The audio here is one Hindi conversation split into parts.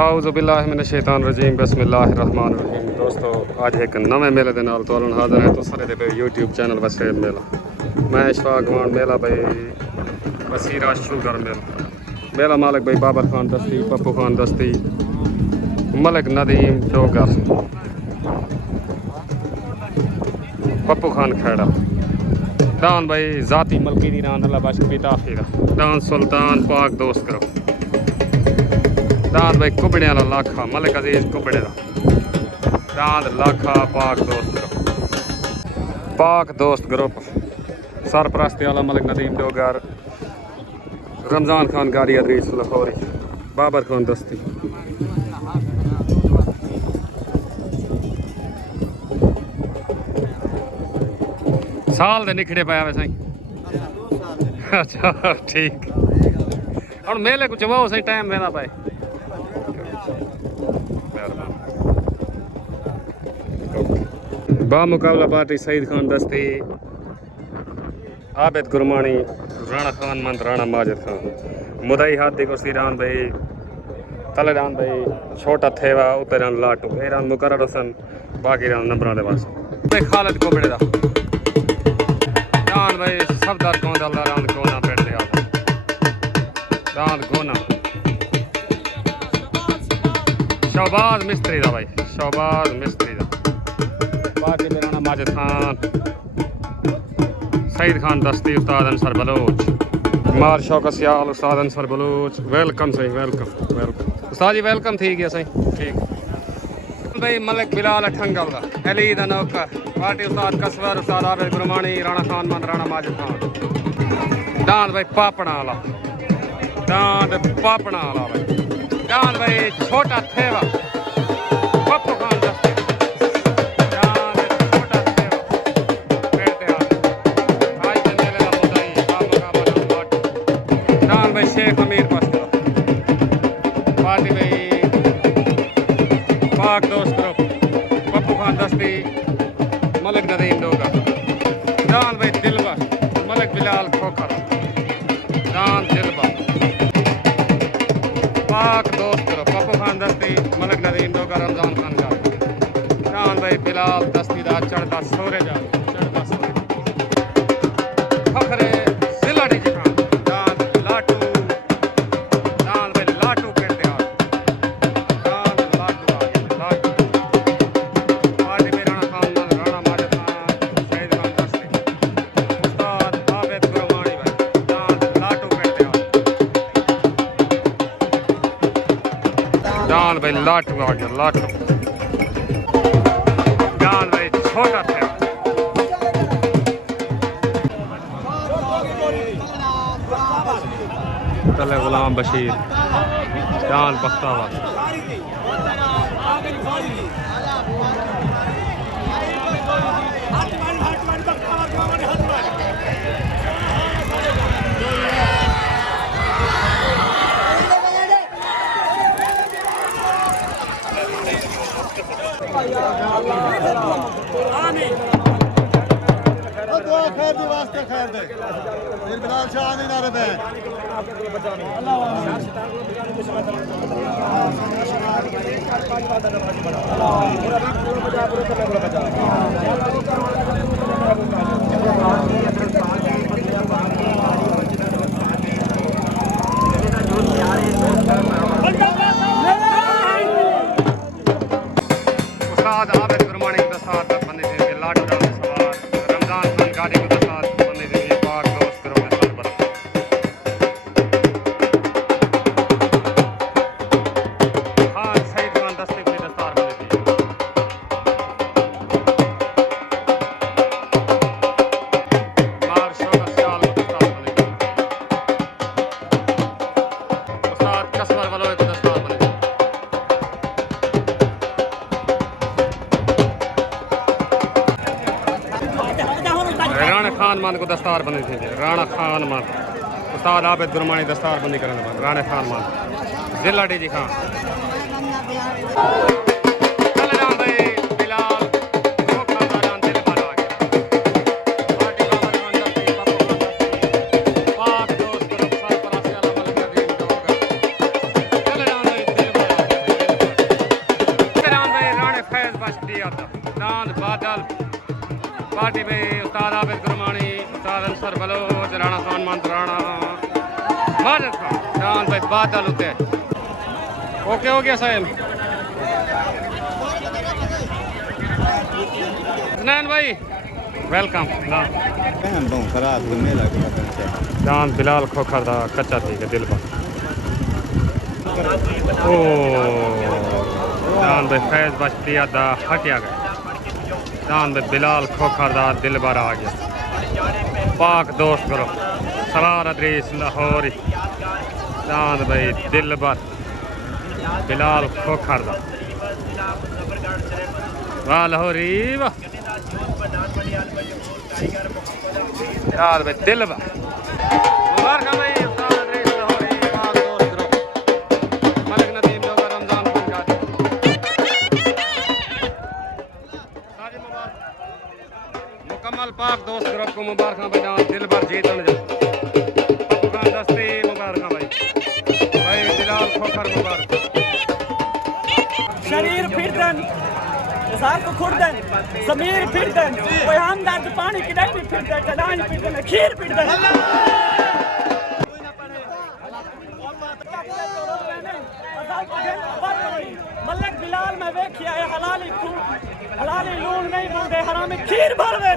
आउज़ुबिल्लाहिमिनश्शैतानिर्रजीम बिस्मिल्लाहिर्रहमानिर्रहीम। दोस्तों आज एक नवे मेले के नाल तुहानू हाज़िर है तो सारे पे यूट्यूब चैनल वसेब मेला। मैं इशफाक गवान मेला भाई वसीरा शुगर मेला मालिक भाई बाबर खान दस्ती, पप्पू खान दस्ती, मलिक नदीम डोगर, पप्पू खान खेड़ा, दान भाई जाती मलकी दी रान अल्लाह बश बिताफी दान सुल्तान पाक दोस्त करो दांद भाई कुबड़े वाला लाखा मलिक अजीज कुबड़े का दांद लाखा पाक दोस्त ग्रुप सरपरस्ती वाला मलिक नदीम डोगर, रमज़ान खान गाड़ी अदरीस लाहौरी, बाबर खान दस्ती। साल दे निखड़े पाया वैसे अच्छा ठीक और मेले कुछ वो सही टाइम मेरा पाए बामुकाबला पार्टी सईद खान दस्ती, आबिद गुरमानी, राणा खान मंद, राणा माजिद खान, मुदई हाथी को सीरान भाई तले रान भाई छोटा थेवा उत्ते रान लाटू ए रान मुकर्रर हुसन बाकी रान नंबरां दे वास्ते भाई खालिद कोबड़े दा रान भाई सफदर कौन अल्लाह रान कोना पेट दे आ रान गोना शहबाज मिस्त्री दा भाई शहबाज मिस्त्री दा बाकी राणा माजिद खान, सईद खान दस्ती, उस्ताद अंसर बलोच, मार शौक सियाल, उस्ताद अंसर बलोच। वेलकम सही वेलकम उस्ताद जी वेलकम थी गया सही ठीक भाई मलिक बिलाल अठंगल का अली दा नौकर पार्टी उस्ताद कसवर, उस्ताद आबिद गुरमानी, राणा खान मंद, राणा माजिद खान, दांद भाई पापड़ा वाला दांद पापड़ा वाला भाई दांद भाई छोटा थेवा पप्पू खान दस्ती शेख अमीर पास पार्टी भाई पाक दोस्त ग्रुप पप्पू खान दस्ती, मलिक नदीम डोगर, दान भाई दिलबर, मलिक बिलाल खोखर, दान दिलबर, पाक दोस्त ग्रुप पप्पू खान दस्ती, मलिक नदीम डोगर, रमज़ान खान का दान भाई बिलाल दस्ती दा चढ़दा सोरे जा चढ़दा सोरे फखरे जिला डी खान दान भाई लाटू आ गया लाटू दान भाई छोटा था तले गुलाम बशीर दान बख्तावा खैर दी वास्ते खैर दे फिर बिलाल शाह नहीं ना रहे उस्ताद आबिद गुरमानी के साथ बंदे थे लाटू राम सवार, रमज़ान खान गाड़ी के साथ बंदे थे पाक दोस्त करो के साथ बड़ा खान सईद खान दस्ते के दस्तार बंदे थे मार शौक सियाल के दस्तार बंदे थे उस्ताद कसवर वालों के दस्तार बंदे थे राणा खान मान को दस्तार बंदी थी राणा खान मान उस्ताद आबिद गुरमानी दस्तार बंदी करने बाद राणा खान मान जिला डी जी खान पार्टी पे उस्ताद आबिद गुरमानी, उस्ताद अंसर बलोच, राणा खान मंत्राना, माजिद खान, जान भाई बादल होते। ओके हो गया साहब। हसनैन भाई वेलकम। जान बिलाल खोखर दा कच्चा थी के दिल पर। ओ जान भाई फैज बश्तिया दा हटिया गया। जान भाई बिलाल खोखर दा दिल पर आ गया। पाक दोस्त करो सरार अदरीस लाहौरी। जान भाई दिल पर बिलाल खोखर दा वाह लाहौरी वाह। यार भाई दिल पर मुबारक भाई उस्ताद अदरीस लाहौरी पाक दोस्त करो मलिक नदीम लोग रमजान पंजाबी साजी मुबारक मुकम्मल पाक दोस्त ग्रुप को मुबारक भाई। जान दिल पर जीतन जो पप्पू दस्ती मुबारक भाई। भाई बिलाल खोखर मुबारक। शरीर फिरदन सार को खुरदन ज़मीर फिरदन कोई हमदर्द पानी की डंडी फिरदन कदाई फिरदन खीर फिरदन मलक बिलाल में देखिया है हलाली लून नहीं बोलते हरामी खीर भरवे।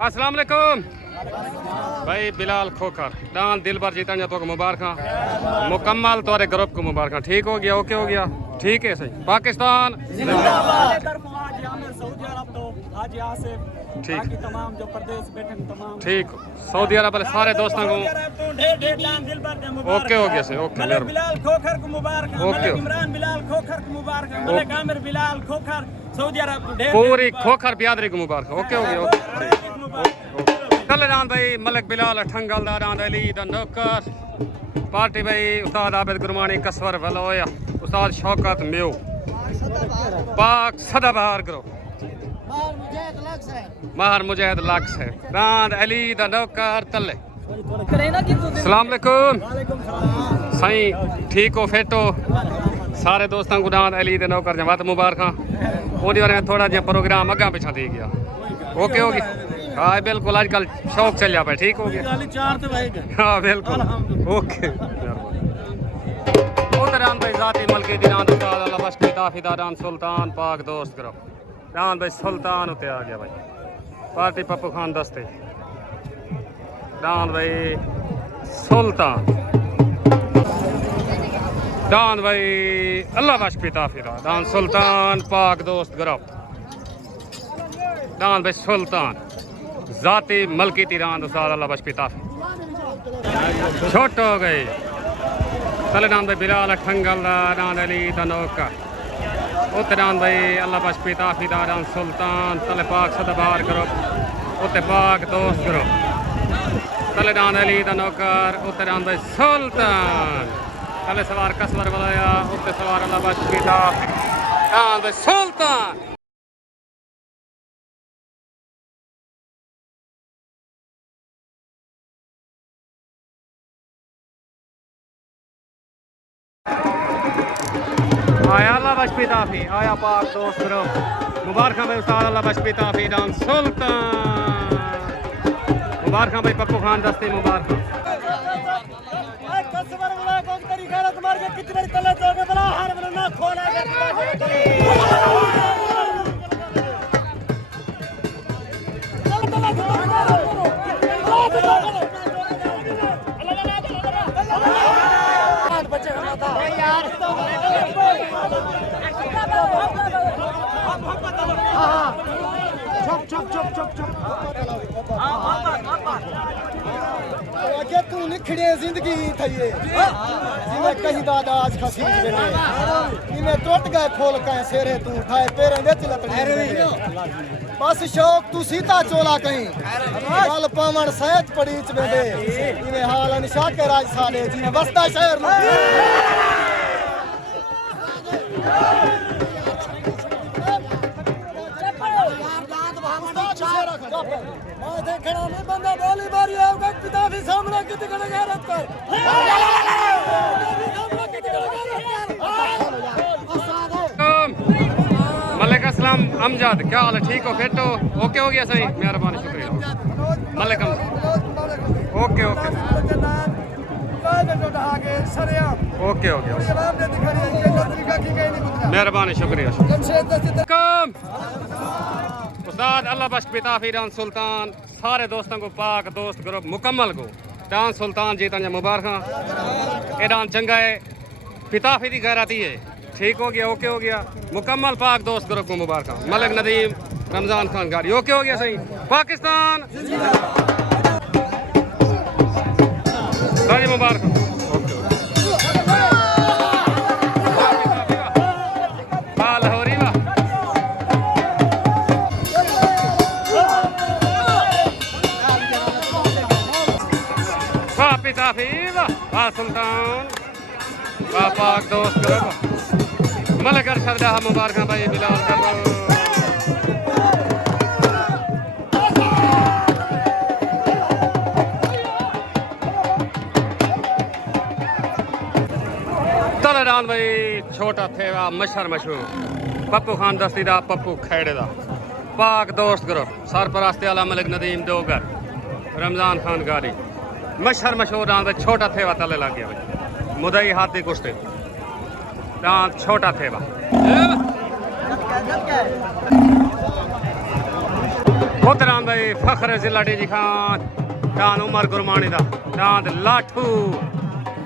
अस्सलाम वालेकुम भाई बिलाल खोखर डांस दिल भर जीतन जा तो मुबारक मुकम्मल तोरे ग्रुप को मुबारक। ठीक हो गया ओके हो गया ठीक है सही। पाकिस्तान ठीक तमाम जो प्रदेश बैठे तमाम ठीक सऊदी अरब वाले सारे दोस्तों को ओके हो गया सही ओके बिलाल खोखर को मुबारक। ओके इमरान बिलाल खोखर को मुबारक। मलिक आमिर बिलाल खोखर सऊदी अरब पूरी खोखर बिरादरी को मुबारक। ओके हो गया ओके। कल रान भाई मलिक बिलाल ठंगल दा रान अली दा नौकर पार्टी भाई उस्ताद आबिद गुरमानी कसवर वलोया उस्ताद शौकत मेव पाक सदाबहार करो महर मुजाहिद लक्स है रान अली दा नौकर तले। अस्सलाम वालेकुम साईं ठीक हो फिट हो सारे दोस्तों को रान अली दे नौकर जमात मुबारक। ओदी बारे में थोड़ा जिहा प्रोग्राम अगा पिछा थी गया ओके हो गया। हाँ बिल्कुल आजकल शौक चल पे ठीक हो गया। हाँ बिल्कुल ओके। रान भाई जाती मलकी दी रान उस्ताद अल्लाह बख्शे ताफीदा रान सुल्तान पाक दोस्त करो रान भाई सुल्तान उते आ गया भाई पार्टी पप्पू खान दस्ते रान भाई सुल्तान रान भाई अल्लाह बख्शे ताफीदा रान सुल्तान पाक दोस्त करो रान भाई सुल्तान जाती मलकी तिरान उस्ताद अल्लाह बख्शे ताफी छोट हो गई तले रान भाई बिलाल ठंगल रान अली तनौका उते रान भाई अल्लाह बख्शे ताफी रान सुल्तान तले पाक सदाबहार करो उते पाक दोस्त करो तले रान अली तनौकर उते रान भाई सुल्तान तले सवार कसवर वाला उते सवार अल्लाह बख्शे ताफी रान भाई सुल्तान। आया अल्लाह बख्शे ताफी आया पाक दोस्त करो मुबारक भाई उस्ताद अल्लाह बख्शे ताफी रान सुल्तान मुबारक भाई पप्पू खान दस्ते मुबारक। तू निखड़े जिंदगी थी जिन्हें कहीं दादा आज खसीज बेटे इन्हें टूट गए खोल कहीं सेरे तू उठाए पेरे दे लतड़े बस शौक तू सीता चोला कहीं गल पावण सहज पड़ीच बेटे इन्हें हाल अनिशा के राज साले जिन्हें बसता शहर देखना नहीं बंदा बोली बारी आओगे पिता भी सामने कितनी कड़े गैरत कर गुलाम अमजद क्या हाल है? ठीक हो? फिट हो? ओके हो गया सही, मेहरबानी शुक्रिया। मलिकम ओके ओके ओके ओके मेहरबानी शुक्रिया। कम उस्ताद अल्लाह बख्श पिता फिरान सुल्तान सारे दोस्तों को पाक दोस्त ग्रुप मुकम्मल को डांस सुल्तान जीता मुबारक डांस चंगा है पिता फिरी गैराती है। ठीक हो गया ओके हो गया मुकम्मल पाक दोस्त ग्रुप को मुबारक। मलिक नदीम रमजान खान गारी ओके हो गया सही। पाकिस्तान सारी मुबारक सुल्तान पाक दोस्त ग्रुप मलिक अरशद मुबारक भाई बिलाल करो। तलेरान भाई छोटा थे मशहर मशहूर पप्पू खान दस्ती दा पप्पू खेड़े दा पाक दोस्त ग्रुप सरपरस्ती आला मलिक नदीम दोगर रमजान खान गारी मशहर मशहूर डांस भाई छोटा थे तले लग गया भाई मुदई हाथी कुश्ते डांस छोटा थे उतरान भाई फखर जिला डी खान डांस उमर गुरमानी दा डांस लाठू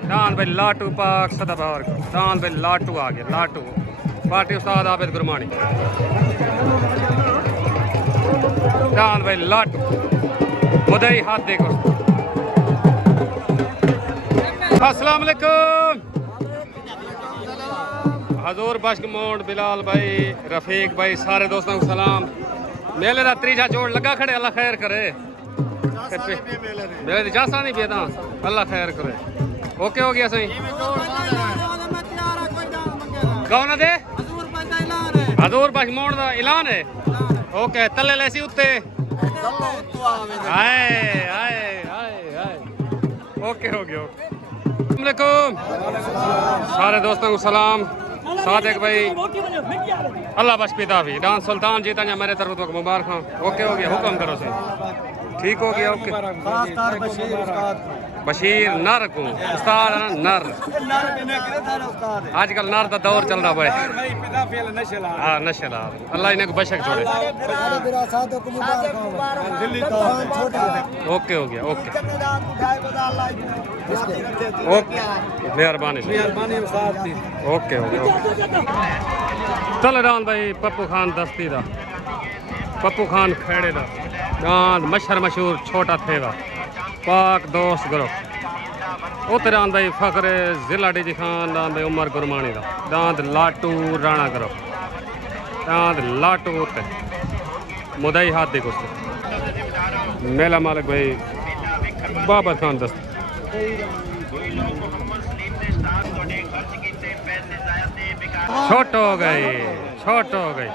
डांस भाई लाटू पाक सदाबहार डांस भाई लाटू आ गया लाटू पार्टी उस्ताद आबिद गुरमानी डांस भाई लाटू मुदई हाथी कुश्ते। अस्सलाम वालेकुम हजूर बख्श मोड बिलाल भाई रफीक भाई सारे दोस्तों को सलाम। मेले का त्रीजा जोड़ लगा खड़े अल्लाह खैर करे मेले की जासा नहीं पिया अल्लाह खैर करे। ओके हो गया सही कौन दे हजूर बख्श मोड का ऐलान है। ओके तले लैसी उत्ते आए आए आए आए ओके हो गया ओके सारे दोस्तों को सलाम। सादिक भाई अल्लाह बख्श पिता भी डांस सुल्तान जीता मेरे तरफ तो मुबारक। ओके हो गया हुक्म करो सही ठीक हो गया ओके। बशीर नर को उस्ताद नर आजकल नर का दौर चल रहा है हाँ नशेला अल्लाह इन्हें बशक छोड़े। ओके हो गया ओके ओके मेहरबानी ओके हो गया चलो डांस भाई पप्पू खान दस्ती दा पप्पू खान खेड़े दा डांस मशहर मशहूर छोटा थेवा पाक दोस्त ग्रुप उतरान भाई फखर जिला डी खान डांस भाई उमर गुरमानी दा डांस लाटू राणा ग्रुप डांस लाटू उते मुदई हाथ दी कुश्ती मेला मालिक भाई बाबर खान दस्ती छोट हो गई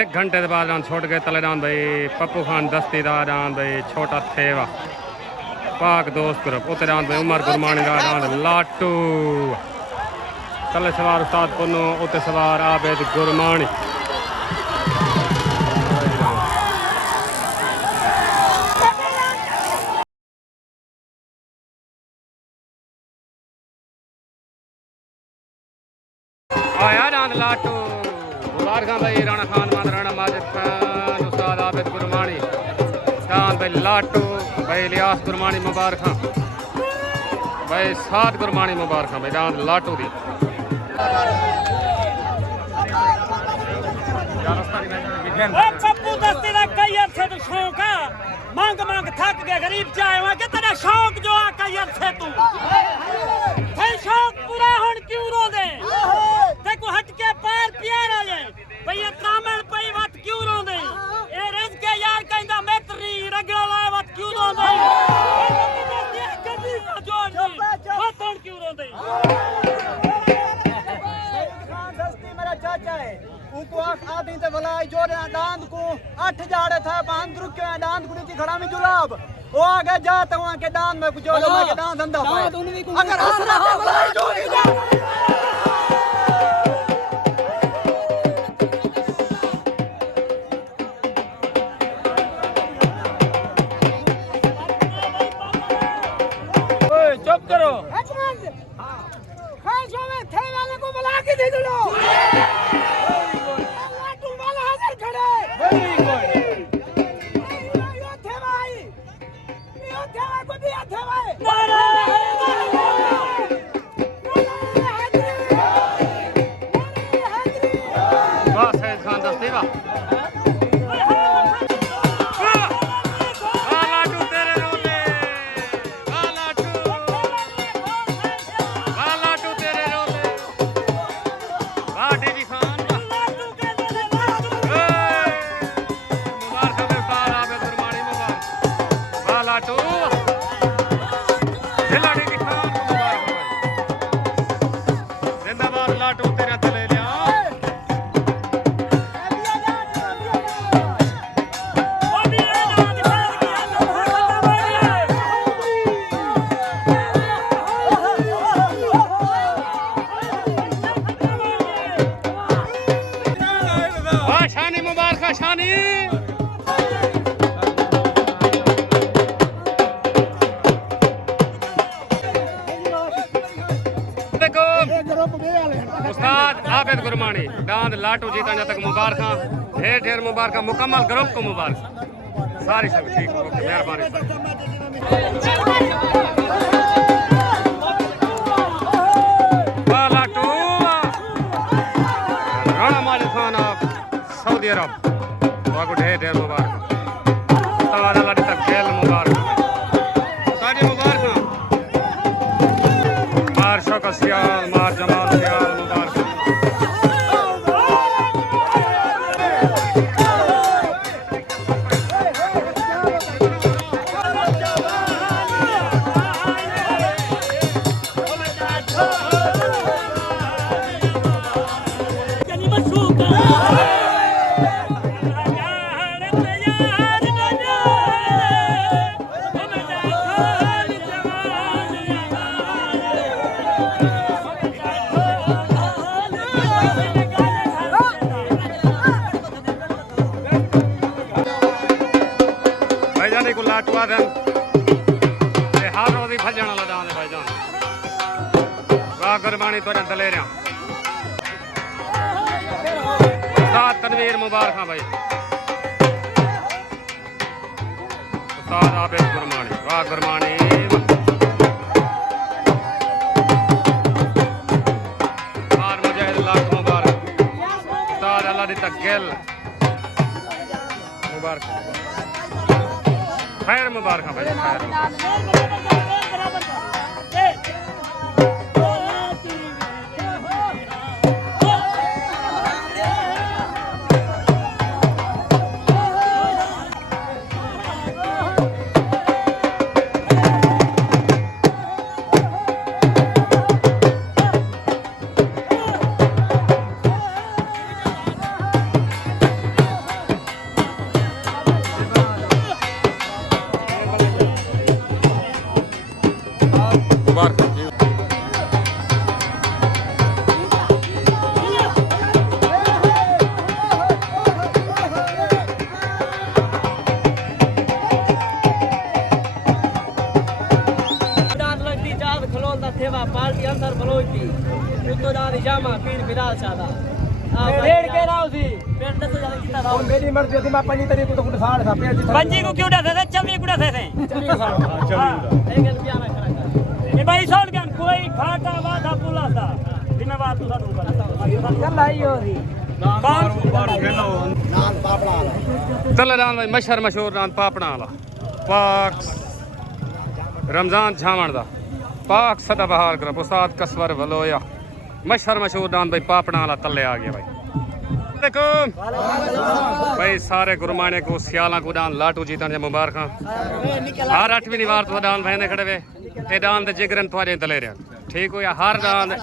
एक घंटे के बाद छोड़ गए तलेदान भाई पप्पू खान दस्ती दान भाई छोटा थेवा पाक दोस्त ग्रुप उतरान भाई उमर गुरमानी दान लाटू तले सवार उस्ताद पुन्नू उते सवार आबिद गुरमानी। आया डांस लाटू मुबारक भाई राणा खान राणा माजिद खान उस्ताद आबिद गुरमानी डांस भाई लाटू भाई इलियास गुरमानी मुबारक भाई साद गुरमानी मुबारक भाई डांस लाटू दी पप्पू दस्ती का कई अरसे तो शौक है मांग मांग थक गया गरीब चाहे वहां कि तेरा शौक जो आ कई अरसे तू शौक पूरा होन क्यों रो दे देखो हट के पैर प्यार आ जाए भैया तामल पई बात क्यों रो दे ए रज के यार कहंदा मेतरी रगड़ा लाए बात क्यों रो दे कभी जोड़ दी बात क्यों रो दे खान दस्ती मेरा चाचा है उनको आदमी ते भलाई जोड़े दांत को 8 जाड़े था बांध रुके दांत गुड़ी जी खड़ा में जुलाब वो आगे जाते वहां के दांत में कुछ जोड़ो मैं के दांत धंधा पाए अगर हसरा है भलाई जोड़ी खास होवे थे वाले को बुला के दे दो अल्लाह तुम वाला हाजिर खड़े वेरी गुड यो थे भाई को दिया थे भाई वाह सैयद खान दस्ती वाह उस्ताद आबिद गुरमानी दांद लाटू जीता तक मुबारक ढेर ढेर मुबारक मुकम्मल ग्रुप को मुबारक सारी सब ठीक ओके मेहरबानी लाटू राणा मालिक खान ऑफ सऊदी अरब वाको ढेर ढेर मुबारक उस्ताद अल्लाह तक खेल मुबारक सारी मुबारक मार शौकत सियाल मार जमाल सियाल मुबारक गुरबानी तो दले रहा उस्ताद तनवीर मुबारक भाई उस्ताद आबिद गुरमानी वाह गुरमानी मार मुजाहिद लाख मुबारक उस्ताद अल्लाह दी तकल मुबारक खैर मुबारक भाई खैर पार्टी अंदर बलोची तो दादी जामा पीर बिलाल सादा रेड के राव सी पेट दस जाने कितना राव मेरी मर्जी थी मैं पंजी तरीक को तो कुछ साड़ था पेट पंजी को क्यों डाले थे चमी कुड़ा थे एक रुपया ना खड़ा ये भाई सोल गन कोई घाटा वादा पुला था जिम्मेवार तू साडू कर चल आई हो रही कौन नान पापड़ा चल रान भाई मशहूर मशहूर रान पापड़ा वाला पाक रमजान छावण दा पाक सदाबहार कर उस्ताद कसवर वलोया मशहूर मशहूर दान भाई पापड़ा वाला तले आ गया भाई देखो भाई सारे गुरमाने को सियाला को दान लाटू जीतन जे मुबारक हर 8वीं वार तो दान भाई ने खड़े वे ए दान दे जिगरन तवारे तले रहा ठीक हो या हर दान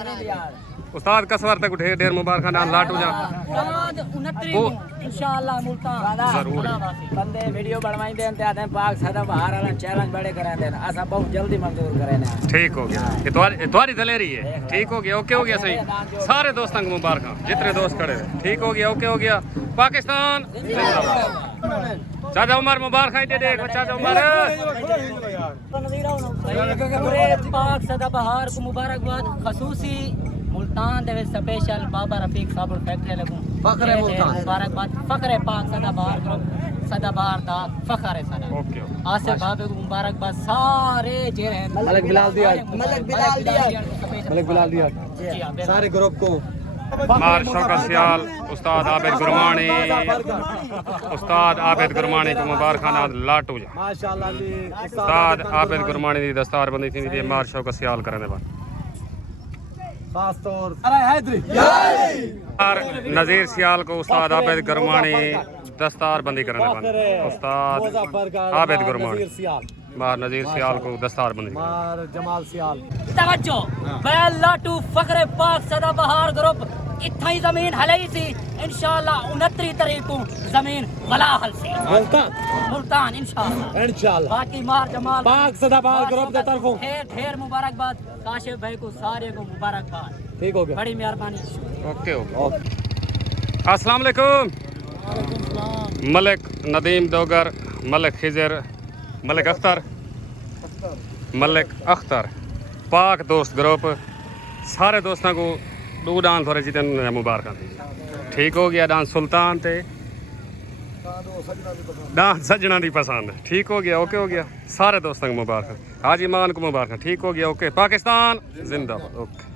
उस्ताद कसवर तक ढेर ढेर मुबारक दान लाटू जा 29 इंशाअल्लाह मुल्तान जरूर बंदे वीडियो बनवाई देन ते आते पाक सदा बाहर वाला चैलेंज बड़े करा देन असा बहुत जल्दी मंजूर करे ना ठीक हो गया ये तुम्हारी दलेरी है ठीक हो गया ओके हो गया सही सारे दोस्तों को मुबारक जितने दोस्त खड़े हुए ठीक हो गया ओके हो गया पाकिस्तान जिंदाबाद चाचा उमर मुबारक है दे चाचा उमर पूरे पाक सदाबहार को मुबारकबाद खसूसी मुल्तान दे स्पेशल बाबा रफीक साबुर फैक्ट्री लगू फखरे मुल्तान मुबारकबाद फखरे पाक सदाबहार ग्रुप सदाबहार दा फखर है सारा ओके आसिफ भाभी को मुबारकबाद सारे जेर हैं मलिक बिलाल दिया सारे ग्रुप को मार शौकत सियाल उस्ताद आबिद गुरमानी को मुबारखाना लाटू जा माशाल्लाह जी उस्ताद आबिद गुरमानी दी दस्तार बंदी थी दी मार शौकत सियाल करने बाद खास तौर अरे हैदरी और नजीर सियाल को उस्ताद आबिद गुरमानी दस्तार बंदी करने बाद उस्ताद आबिद गुरमानी मार नजीर सियाल को दस्तार बंदी मार जमाल सियाल तवज्जो बैल लाटू फखरे पाक सदाबहार ग्रुप इतना ही जमीन हलाई सी इंशाल्लाह 29 तारीख को जमीन वला हल सी मुल्तान इंशाल्लाह बाकी मार जमाल पाक सदाबहार ग्रुप की तरफों ढेर मुबारकबाद काशिफ भाई को सारे को मुबारकबाद ठीक हो गया बड़ी मेहरबानी ओके अस्सलाम वालेकुम मलिक नदीम दोगर मलिक खिजर मलिक अख्तर पाक दोस्त ग्रुप सारे दोस्तों को दो डांस थोड़े जितन मुबारक ठीक हो गया डांस सुल्तान ते डांस सजना दी पसंद ठीक हो गया ओके हो गया सारे दोस्तों को मुबारक हाजी मान को मुबारक ठीक हो गया ओके पाकिस्तान जिंदाबाद ओके